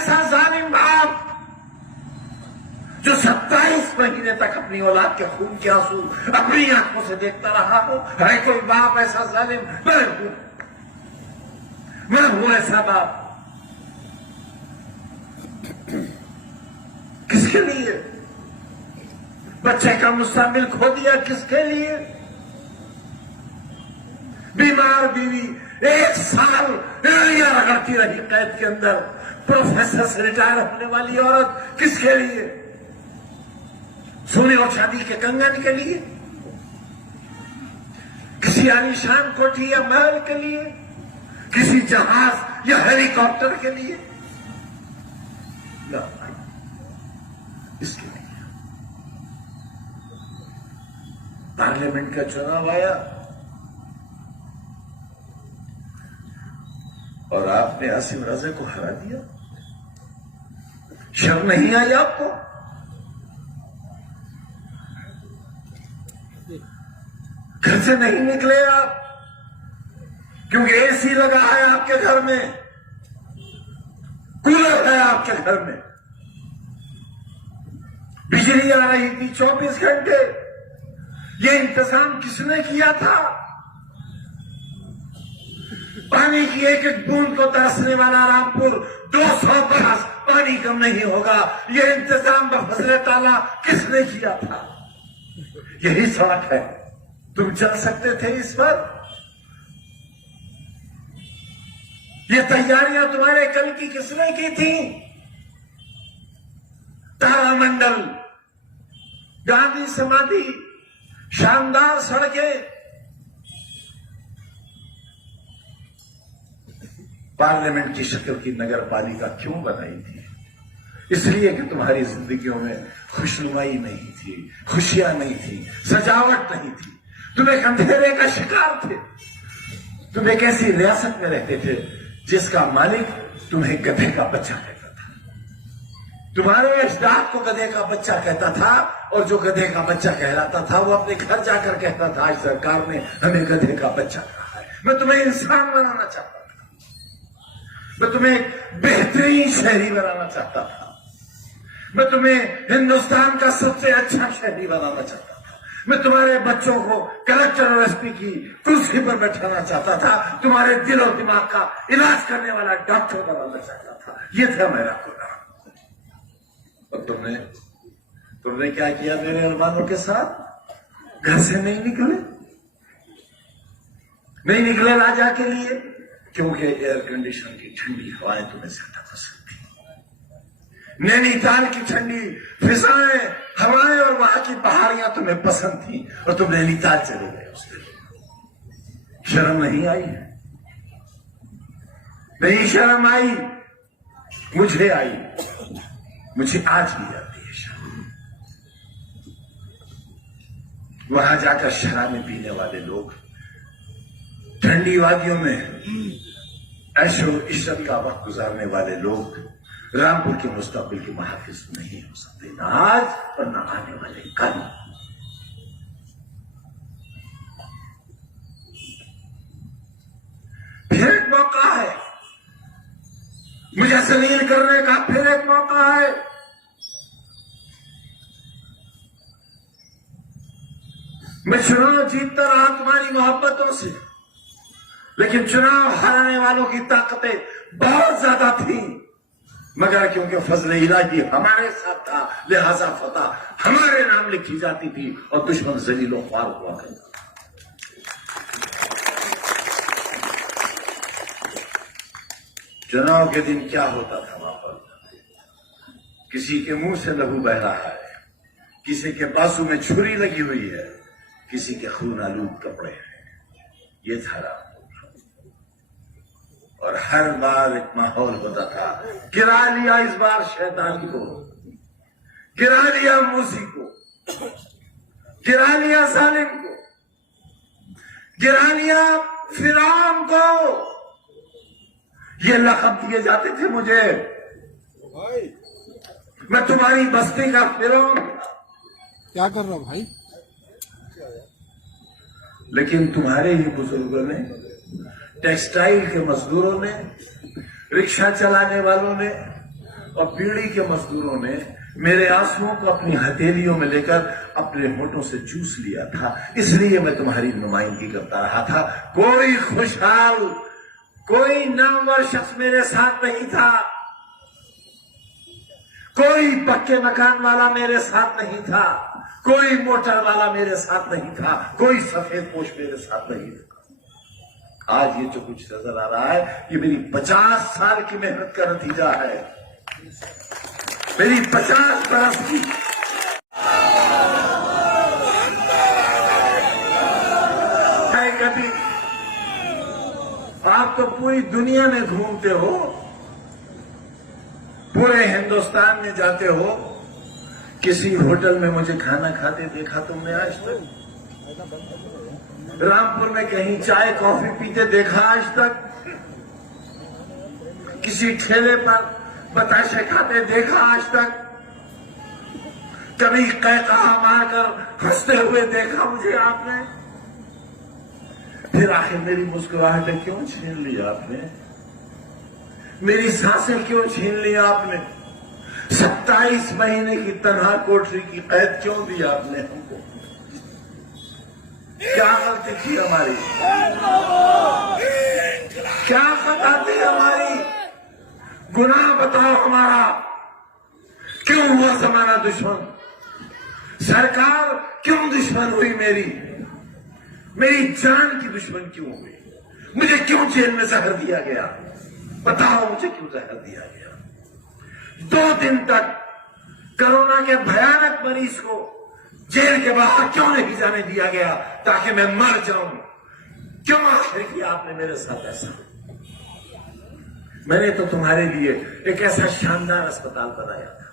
ऐसा जालिम बाप जो 27 महीने तक अपनी औलाद के खून के आंसू अपनी आंखों से देखता रहा हो? है कोई बाप ऐसा जालिम? मैं हूं ऐसा बाप। किसके लिए? बच्चे का मुस्तकबिल खो दिया किसके लिए? बीमार बीवी 1 साल एड़ियां रगड़ती रही कैद के अंदर। प्रोफेसर से रिटायर होने वाली औरत किसके लिए? सोने और चांदी के कंगन के लिए? किसी आलीशान कोठी या महल के लिए? किसी जहाज या हेलीकॉप्टर के लिए? ना, इसके लिए। पार्लियामेंट का चुनाव आया और आपने आसिम रजा को हरा दिया। शर्म नहीं आई आपको? घर से नहीं निकले आप क्योंकि एसी लगा है आपके घर में, कूलर है आपके घर में, बिजली आ रही थी 24 घंटे। ये इंतजाम किसने किया था? पानी की एक एक बूंद को तरसने वाला रामपुर 200 बरस पानी कम नहीं होगा। ये इंतजाम बफजले ताला किसने किया था? यही सड़क है। तुम चल सकते थे इस पर? ये तैयारियां तुम्हारे कल की किसने की थी? तारामंडल, गांधी समाधि, शानदार सड़कें। पार्लियामेंट की शक्ल की नगर पालिका क्यों बनाई थी? इसलिए कि तुम्हारी जिंदगियों में खुशनुमाई नहीं थी, खुशियां नहीं थी, सजावट नहीं थी। तुम एक अंधेरे का शिकार थे। तुम एक ऐसी रियासत में रहते थे जिसका मालिक तुम्हें गधे का बच्चा कहता था। तुम्हारे अजदाद को गधे का बच्चा कहता था और जो गधे का बच्चा कहलाता था वो अपने घर जाकर कहता था आज सरकार ने हमें गधे का बच्चा कहा है। मैं तुम्हें इंसान बनाना चाहता था। मैं तुम्हें एक बेहतरीन शहरी बनाना चाहता था। मैं तुम्हें हिंदुस्तान का सबसे अच्छा शहरी बनाना चाहता था। मैं तुम्हारे बच्चों को कलेक्टर और एसपी की कुर्सी पर बैठाना चाहता था। तुम्हारे दिल और दिमाग का इलाज करने वाला डॉक्टर बनाना चाहता था। ये था मेरा खुदा। और तुमने क्या किया मेरे अरमानों के साथ? घर से नहीं निकले राजा के लिए, क्योंकि एयर कंडीशन की ठंडी हवाएं तुम्हें ज्यादा पसंद थी। नैनीताल की ठंडी फिजाएं, हवाएं और वहां की पहाड़ियां तुम्हें पसंद थी और तुम नैनीताल चले गए। उस दिन शर्म नहीं आई? नहीं शर्म आई? मुझे आई। मुझे आज भी आती है शर्म। वहां जाकर शराबें पीने वाले लोग, ठंडी वादियों में ऐशो इशरत का वक्त गुजारने वाले लोग रामपुर के मुस्तकबिल के मुहाफिज नहीं हो सकते, ना आज और न आने वाले कल। फिर एक मौका है मुझे जलील करने का, फिर एक मौका है। मैं चुनाव जीतता रहा तुम्हारी मोहब्बतों से, लेकिन चुनाव हराने वालों की ताकतें बहुत ज्यादा थी। मगर क्योंकि फजल इलाही हमारे साथ था, लिहाजा फतह हमारे नाम लिखी जाती थी और दुश्मन जलीलो ख्वार हुआ करता। चुनाव के दिन क्या होता था वहां पर? किसी के मुंह से लहू बह रहा है, किसी के बाजू में छुरी लगी हुई है, किसी के खून आलूद कपड़े हैं। ये था रामपुर। और हर बार एक माहौल होता था, गिरा लिया इस बार शैतानी को, गिरा लिया मूसी को, गिरा लिया सालिम को, गिरा लिया फिरौन को। ये लक़ब दिए जाते थे मुझे। मैं तुम्हारी बस्ती का फिरौन था। क्या कर रहा भाई? लेकिन तुम्हारे ही बुजुर्गों ने, टेक्सटाइल के मजदूरों ने, रिक्शा चलाने वालों ने, और बीड़ी के मजदूरों ने मेरे आंसुओं को अपनी हथेलियों में लेकर अपने होठों से चूस लिया था। इसलिए मैं तुम्हारी नुमाइंदगी करता रहा था। कोई खुशहाल, कोई नामवर शख्स मेरे साथ नहीं था, कोई पक्के मकान वाला मेरे साथ नहीं था, कोई मोटर वाला मेरे साथ नहीं था, कोई सफेद पोश मेरे साथ नहीं था। आज ये जो कुछ नजर आ रहा है, ये मेरी 50 साल की मेहनत का नतीजा है, मेरी 50 बरस की। कभी आप तो पूरी दुनिया में घूमते हो, पूरे हिंदुस्तान में जाते हो, किसी होटल में मुझे खाना खाते देखा तुमने आज तक? रामपुर में कहीं चाय कॉफी पीते देखा आज तक? किसी ठेले पर बताशे खाते देखा आज तक? कभी कहकहा मारकर हंसते हुए देखा मुझे आपने? फिर आखिर मेरी मुस्कुराहटें क्यों छीन ली आपने? मेरी सांसें क्यों छीन ली आपने? 27 महीने की तनहा कोठरी की कैद क्यों दी आपने हमको? क्या गलती थी हमारी? क्या खता थी हमारी? गुनाह बताओ हमारा। क्यों हुआ जमाना दुश्मन? सरकार क्यों दुश्मन हुई मेरी? मेरी जान की दुश्मन क्यों हुई? मुझे क्यों जेल में जहर दिया गया? बताओ मुझे क्यों जहर दिया गया? 2 दिन तक कोरोना के भयानक मरीज को जेल के बाहर क्यों नहीं जाने दिया गया ताकि मैं मर जाऊं? क्यों आखिर किया आपने मेरे साथ ऐसा? मैंने तो तुम्हारे लिए एक ऐसा शानदार अस्पताल बनाया था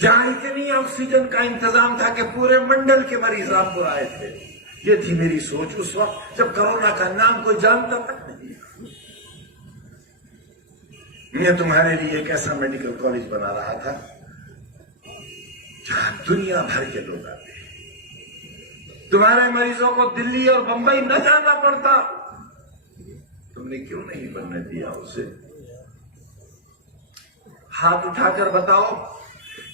जहां इतनी ऑक्सीजन का इंतजाम था कि पूरे मंडल के मरीज रामपुर आए थे। ये थी मेरी सोच उस वक्त जब कोरोना का नाम कोई जानता तक नहीं। मैं तुम्हारे लिए एक ऐसा मेडिकल कॉलेज बना रहा था जहां दुनिया भर के लोग आते हैं। तुम्हारे मरीजों को दिल्ली और बंबई न जाना पड़ता। तुमने क्यों नहीं बनने दिया उसे? हाथ उठाकर बताओ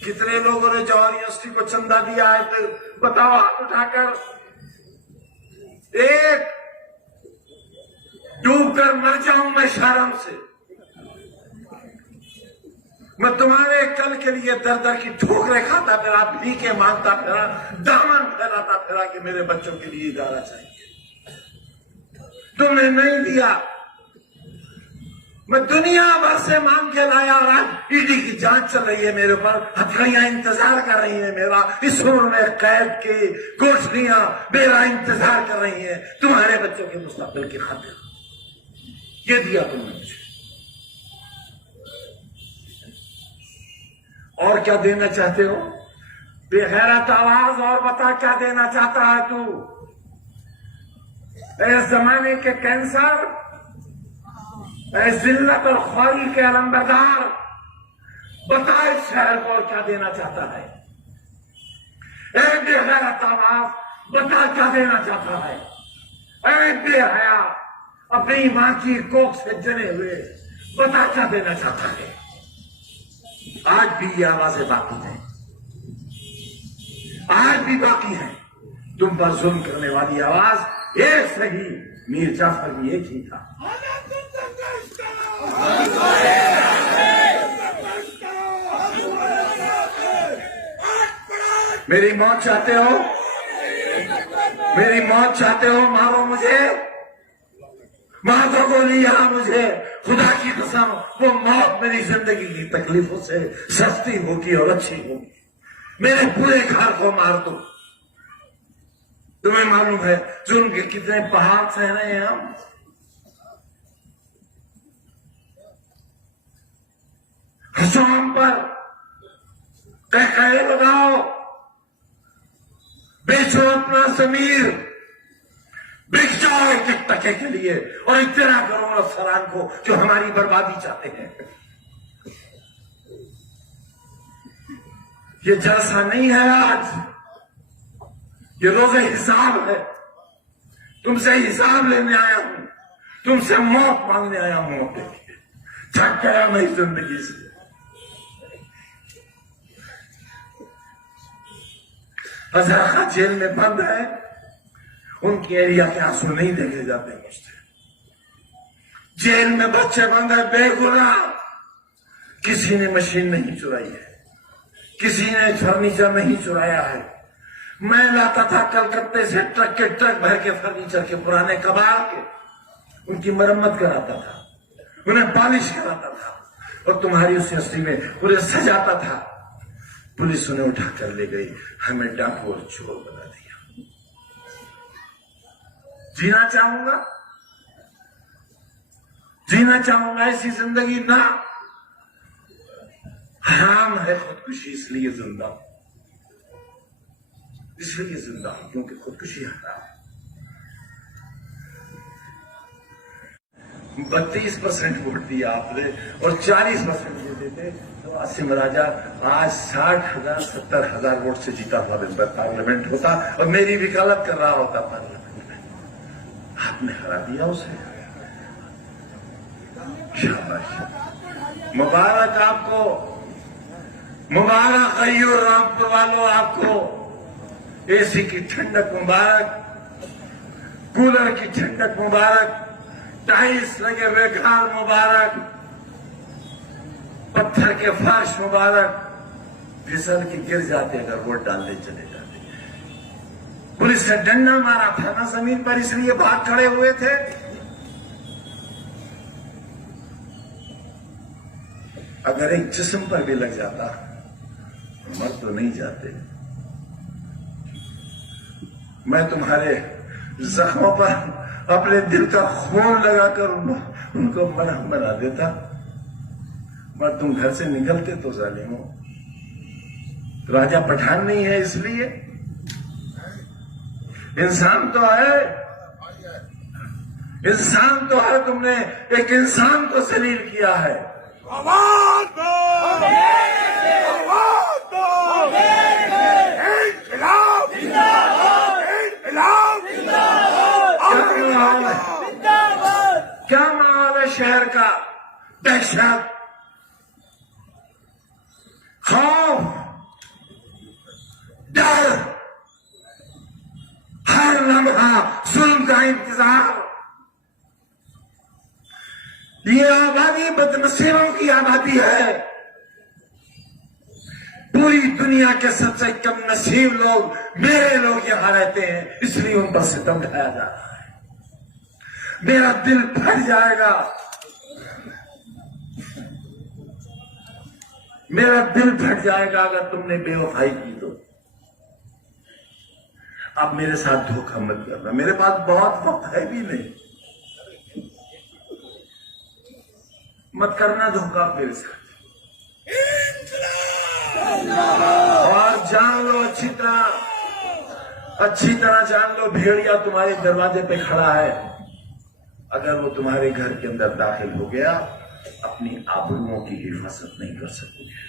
कितने लोगों ने जवाहर यूनिवर्सिटी को चंदा दिया है? तो बताओ हाथ उठाकर। एक डूबकर मर जाऊं मैं शर्म से। मैं तुम्हारे कल के लिए दर दर की ठोकरें खाता फिरा, भीखे मांगता फिरा, दामन फैलाता फिरा कि मेरे बच्चों के लिए इदारा चाहिए। तुमने नहीं दिया। मैं दुनिया भर से मांग के लाया और आज ईडी की जांच चल रही है मेरे ऊपर। हथकड़ियां इंतजार कर रही हैं मेरा। इस उम्र में कैद की कोठरियां मेरा इंतजार कर रही हैं तुम्हारे बच्चों के मुस्तकबिल की खातिर। ये दिया तुमने मुझे। और क्या देना चाहते हो? बेगैरत आवाज और बता क्या देना चाहता है तू? इस जमाने के कैंसर, जिल्लत और ख्वारी के अलंबरदार, बता इस शहर को और क्या देना चाहता है? बेगैरत आवाज बता क्या देना चाहता है? बेहया अपनी मां की कोख से जने हुए बता क्या देना चाहता है? आज भी ये आवाजें बाकी हैं, आज भी बाकी हैं। तुम पर जुल्म करने वाली आवाज एक सही, मीर जाफर भी एक ही था। मेरी मौत चाहते हो? मेरी मौत चाहते हो? मारो मुझे, मार दो गोली यहां मुझे। खुदा की कसम वो मौत मेरी जिंदगी की तकलीफों से सस्ती होगी और अच्छी होगी। मेरे पूरे घर को मार दो। तुम्हें मालूम है जुल्म के कितने पहाड़ सह रहे हैं हम? हंसो हम पर, कहे लगाओ, बेचो अपना जमीर, बिक जाओ एक टके के लिए और इतना करो अफसरान को जो हमारी बर्बादी चाहते हैं। ये जलसा नहीं है आज, ये रोज़े हिसाब है। तुमसे हिसाब लेने आया हूं, तुमसे मौत मांगने आया हूं। अपने लिए थक गया मैं इस जिंदगी से। हजारा जेल में बंद है, उनके एरिया के आंसू नहीं देखे जाते मुझसे। जेल में बच्चे बंद है बेगुनाह, किसी ने मशीन नहीं चुराई है, किसी ने फर्नीचर नहीं चुराया है। मैं लाता था कलकत्ते से ट्रक के ट्रक भर के फर्नीचर के पुराने कबाड़ के, उनकी मरम्मत कराता था, उन्हें पॉलिश कराता था और तुम्हारी उस अस्सी में पूरे सजाता था। पुलिस उन्हें उठा कर ले गई, हमें डाकू और चोर बना दिया। जीना चाहूंगा ऐसी जिंदगी ना। हराम है खुदकुशी, इसलिए जिंदा हूं क्योंकि खुदकुशी हराम। 32% वोट दिया आपने और 40% देते थे तो आसिम राजा आज 60,000 70,000 वोट से जीता हुआ मेंबर पार्लियामेंट होता और मेरी वकालत कर रहा होता पार्लियामेंट में। आपने हरा दिया उसे। शाबाश, मुबारक आपको, मुबारक अय्यूर रामपुर वालों आपको। एसी की ठंडक मुबारक, कूलर की ठंडक मुबारक, टाइल्स लगे हुए घर मुबारक, पत्थर के फर्श मुबारक, फिसल के गिर जाते अगर वोट डालने चले जाते। पुलिस ने डंडा मारा था ना जमीन पर, इसलिए भाग खड़े हुए थे। अगर एक जिस्म पर भी लग जाता मर तो नहीं जाते। मैं तुम्हारे जख्मों पर अपने दिल का खून लगाकर उनको मरहम बना देता, मगर तुम घर से निकलते तो जालिमो। राजा पठान नहीं है इसलिए, इंसान तो है, इंसान तो है। तुमने एक इंसान को जलील किया है। आवाज दो, आवाज दो, इनकलाब जिंदाबाद, इनकलाब जिंदाबाद। क्या माहौल है शहर का? दहशत, खौफ, डर, हर लम्हा जुल्म का इंतजार। ये आबादी बदनसीबों की आबादी है। पूरी दुनिया के सबसे कम नसीब लोग मेरे लोग यहां रहते हैं, इसलिए उन पर सितम ढाया जा रहा है। मेरा दिल फट जाएगा, मेरा दिल फट जाएगा अगर तुमने बेवफाई की तो। आप मेरे साथ धोखा मत करना, मेरे पास बहुत वक्त है भी नहीं। मत करना धोखा मेरे साथ। और जान लो अच्छी तरह जान लो, भेड़िया तुम्हारे दरवाजे पे खड़ा है। अगर वो तुम्हारे घर के अंदर दाखिल हो गया, अपनी आबरूओं की हिफाजत नहीं कर सकोगे।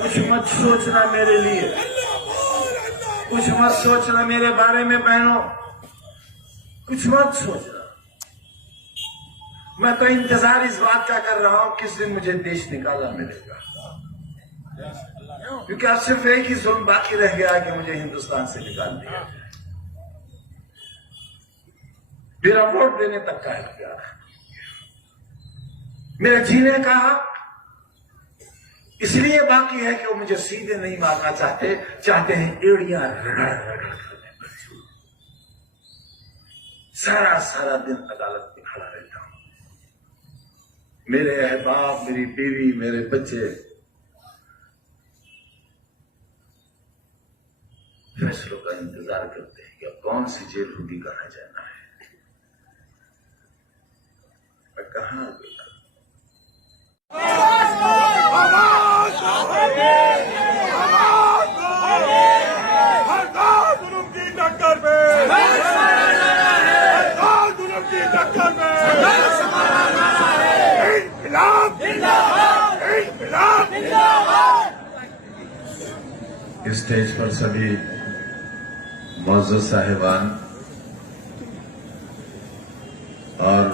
कुछ मत सोचना मेरे लिए, कुछ मत सोचना मेरे बारे में बहनों, कुछ मत सोचना। मैं तो इंतजार इस बात का कर रहा हूं किस दिन मुझे देश निकाला मिलेगा, क्योंकि अब सिर्फ एक ही जुल्म बाकी रह गया है कि मुझे हिंदुस्तान से निकाल दिया जाए। मेरा वोट देने तक का इख्तियार है, मेरे जीने का हक इसलिए बाकी है कि वो मुझे सीधे नहीं मारना चाहते हैं एड़ियां रगड़ रगड़ कर। सारा दिन अदालत में खड़ा रहता हूं। मेरे अहबाब, मेरी बीवी, मेरे बच्चे फैसलों का इंतजार करते हैं कि अब कौन सी जेल होगी, कहां जाना है। मैं कहां गया? स्टेज पर सभी मौजूद साहिबान और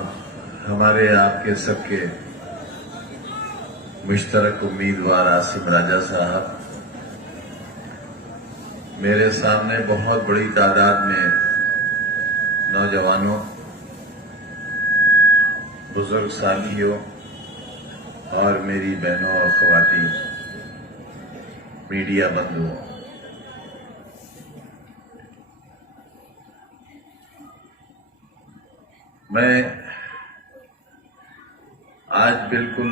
हमारे हमारे आपके सबके मुश्तरक उम्मीदवार आसिम राजा साहब मेरे सामने बहुत बड़ी तादाद में नौजवानों, बुजुर्ग साथियों और मेरी बहनों और ख्वातीन मीडिया बंधुओं, मैं आज बिल्कुल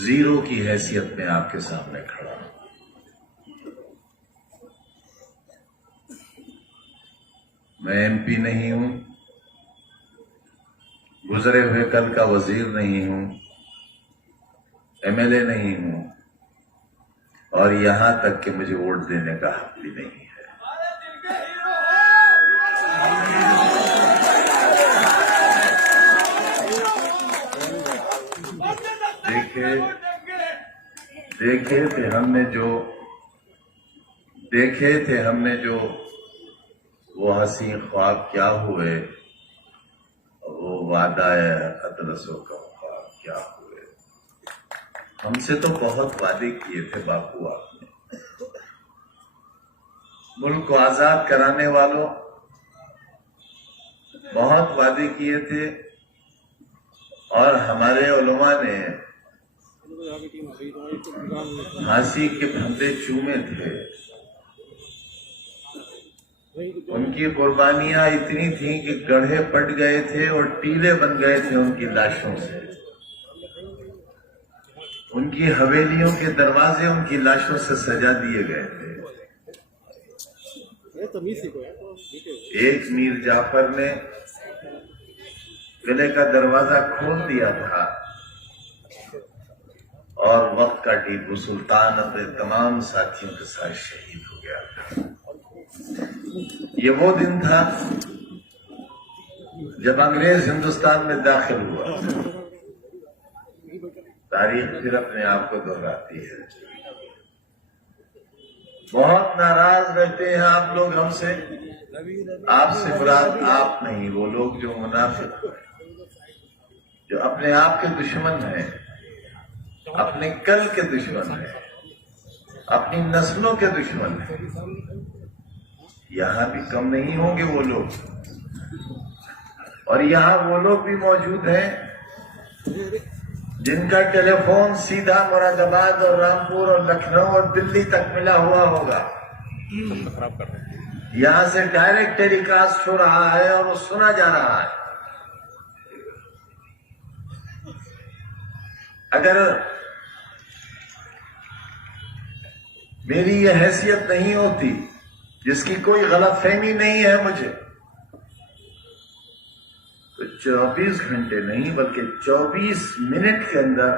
जीरो की हैसियत में आपके सामने खड़ा हूं। मैं एमपी नहीं हूं, गुजरे हुए कल का वजीर नहीं हूं, एमएलए नहीं हूं और यहां तक कि मुझे वोट देने का हक भी नहीं है। देखे थे हमने जो वो हसी ख्वाब क्या हुए, वो वादा अतलसों का ख्वाब क्या हुए। हमसे तो बहुत वादे किए थे बापू आपने, मुल्क को आजाद कराने वालों, बहुत वादे किए थे और हमारे उलमा ने फांसी के फंदे चूमे थे। उनकी कुर्बानियां इतनी थीं कि गड्ढे पट गए थे और टीले बन गए थे उनकी लाशों से। उनकी हवेलियों के दरवाजे उनकी लाशों से सजा दिए गए थे। एक मीर जाफर ने किले का दरवाजा खोल दिया था और वक्त का टीपू सुल्तान अपने तमाम साथियों के साथ शहीद हो गया था। ये वो दिन था जब अंग्रेज हिंदुस्तान में दाखिल हुआ। तारीख फिर अपने आप को दोहराती है। बहुत नाराज रहते हैं आप लोग हमसे। आपसे मुराद आप नहीं, वो लोग जो मुनाफिक हैं, जो अपने आप के दुश्मन हैं, अपने कल के दुश्मन हैं, अपनी नस्लों के दुश्मन हैं। यहां भी कम नहीं होंगे वो लोग, और यहां वो लोग भी मौजूद हैं जिनका टेलीफोन सीधा मुरादाबाद और रामपुर और लखनऊ और दिल्ली तक मिला हुआ होगा। यहां से डायरेक्ट टेलीकास्ट हो रहा है और वो सुना जा रहा है। अगर मेरी ये हैसियत नहीं होती, जिसकी कोई गलतफहमी नहीं है मुझे, तो 24 घंटे नहीं बल्कि 24 मिनट के अंदर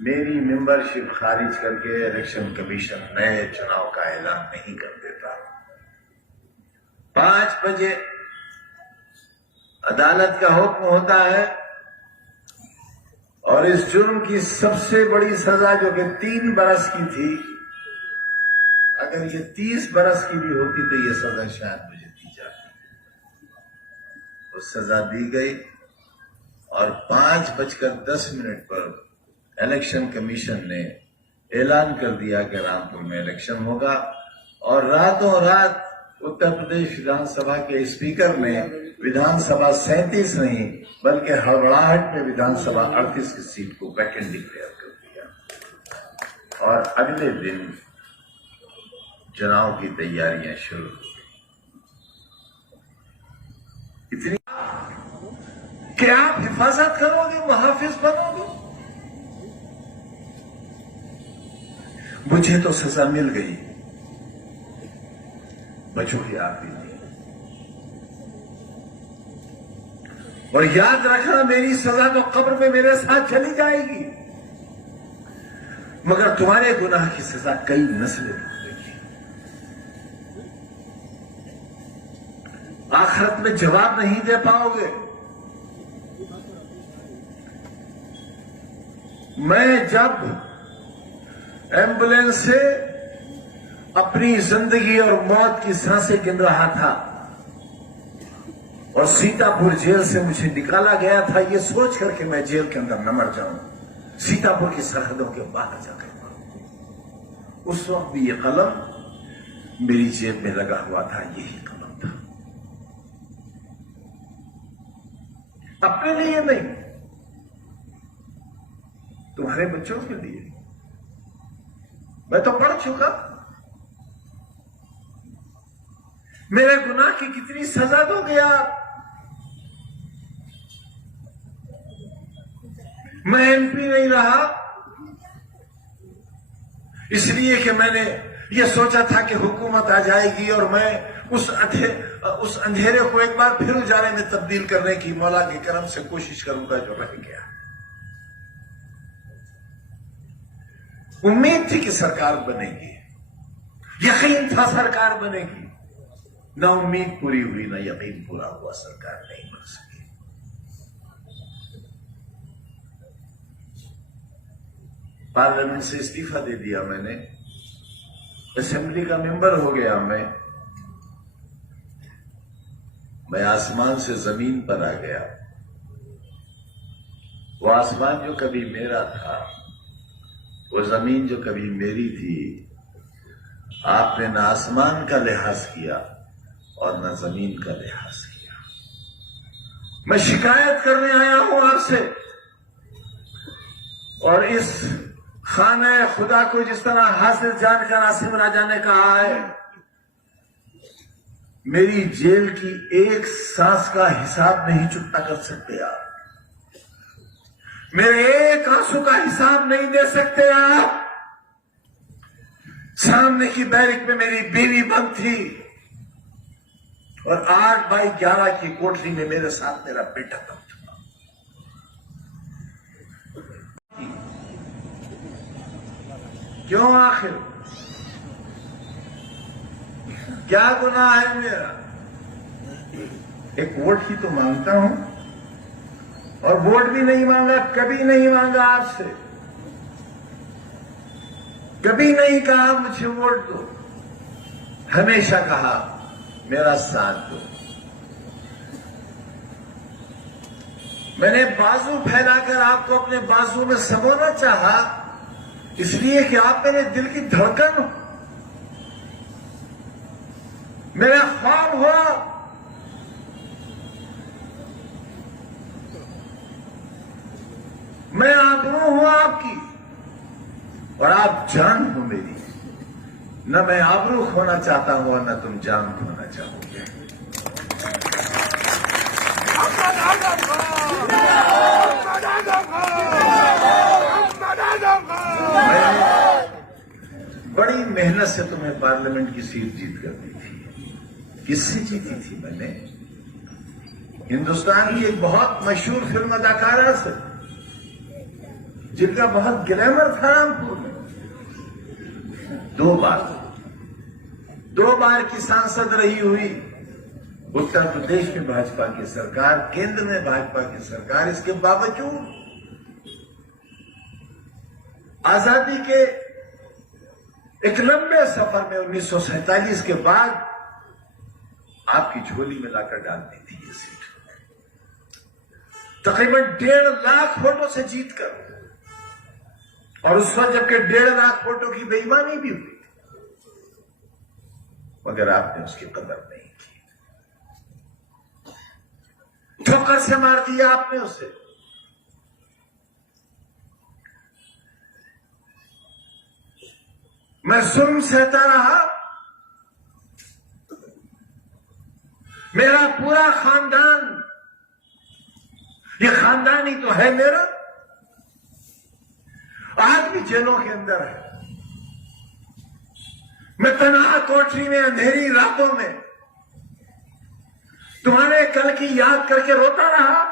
मेरी मेंबरशिप खारिज करके इलेक्शन कमीशन नए चुनाव का ऐलान नहीं कर देता। 5 बजे अदालत का हुक्म होता है और इस जुर्म की सबसे बड़ी सजा जो कि 3 बरस की थी, अगर ये 30 बरस की भी होती तो ये सजा शायद मुझे दी जाती। वो सजा दी गई और 5:10 पर इलेक्शन कमीशन ने ऐलान कर दिया कि रामपुर में इलेक्शन होगा। और रातों रात उत्तर प्रदेश विधानसभा के स्पीकर ने विधानसभा 37 नहीं बल्कि हड़बड़ाहट में विधानसभा 38 की सीट को वैकेंट डिक्लेयर कर दिया और अगले दिन चुनाव की तैयारियां शुरू हो गई। इतनी कि आप हिफाजत करोगे, मुहाफिज बनोगे। मुझे तो सजा मिल गई, बचोगे आप भी नहीं। और याद रखना, मेरी सजा तो कब्र में मेरे साथ चली जाएगी, मगर तुम्हारे गुनाह की सजा कई नस्लें भुगतेंगी। आखिरत में जवाब नहीं दे पाओगे। मैं जब एम्बुलेंस से अपनी जिंदगी और मौत की सांसें गिन रहा था, और सीतापुर जेल से मुझे निकाला गया था ये सोच करके मैं जेल के अंदर न मर जाऊं, सीतापुर की सरहदों के बाहर जाकर मरूं। उस वक्त भी ये कलम मेरी जेब में लगा हुआ था, यही कलम था। अपने लिए नहीं, तुम्हारे बच्चों के लिए। मैं तो पढ़ चुका, मेरे गुनाह की कितनी सजा दोगे आप। मैं एमपी नहीं रहा इसलिए कि मैंने ये सोचा था कि हुकूमत आ जाएगी और मैं उस अंधेरे को एक बार फिर उजाले में तब्दील करने की मौला के करम से कोशिश करूंगा जो रह गया। उम्मीद थी कि सरकार बनेगी, यकीन था सरकार बनेगी, ना उम्मीद पूरी हुई ना यकीन पूरा हुआ, सरकार नहीं बन सकी। पार्लियामेंट से इस्तीफा दे दिया मैंने, असेंबली का मेंबर हो गया मैं आसमान से जमीन पर आ गया। वो आसमान जो कभी मेरा था, वो जमीन जो कभी मेरी थी, आपने न आसमान का लिहाज किया और न जमीन का लिहाज किया। मैं शिकायत करने आया हूं आपसे, और इस खाने खुदा को जिस तरह हासिल जानकर आसिम राजा ने कहा है, मेरी जेल की एक सांस का हिसाब नहीं चुकता कर सकते आप, मेरे एक आंसू का हिसाब नहीं दे सकते आप। सामने की बैरिक में मेरी बीवी बंद थी और 8x11 की कोठरी में मेरे साथ मेरा बेटा बंद था। क्यों आखिर क्या गुनाह है मेरा? एक वोट ही तो मांगता हूं, और वोट भी नहीं मांगा, कभी नहीं मांगा आपसे, कभी नहीं कहा मुझे वोट दो, हमेशा कहा मेरा साथ दो। मैंने बाजू फैलाकर आपको अपने बाजू में सबोना चाहा, इसलिए कि आप मेरे दिल की धड़कन हो, मेरा ख्वाब हो। मैं आबरू हूं आपकी और आप जान हो मेरी। न मैं आबरू खोना चाहता हूं और न तुम जान खोना चाहोगे। बड़ी मेहनत से तुम्हें पार्लियामेंट की सीट जीत कर दी थी। किससे जीती थी मैंने? हिंदुस्तान की एक बहुत मशहूर फिल्म अदाकारा से, जिनका बहुत ग्लैमर था रामपुर में। 2 बार की सांसद रही हुई, उत्तर प्रदेश में भाजपा की सरकार, केंद्र में भाजपा की सरकार। इसके बावजूद आजादी के एक लंबे सफर में 1947 के बाद आपकी झोली में लाकर डाल दी थी ये सीट, तकरीबन 1.5 लाख वोटों से जीतकर। और उस वक्त जबकि 1.5 लाख वोटों की बेईमानी भी हुई थी, मगर आपने उसकी कदर नहीं की, ठोकर से मार दिया आपने उसे। मैं जुल्म सहता रहा, मेरा पूरा खानदान, ये खानदान ही तो है मेरा, आज भी जेलों के अंदर है। मैं तन्हा कोठरी में अंधेरी रातों में तुम्हारे कल की याद करके रोता रहा,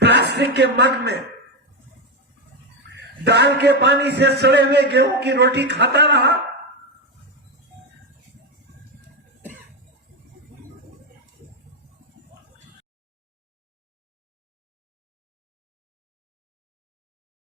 प्लास्टिक के मग में दाल के पानी से सड़े हुए गेहूं की रोटी खाता रहा,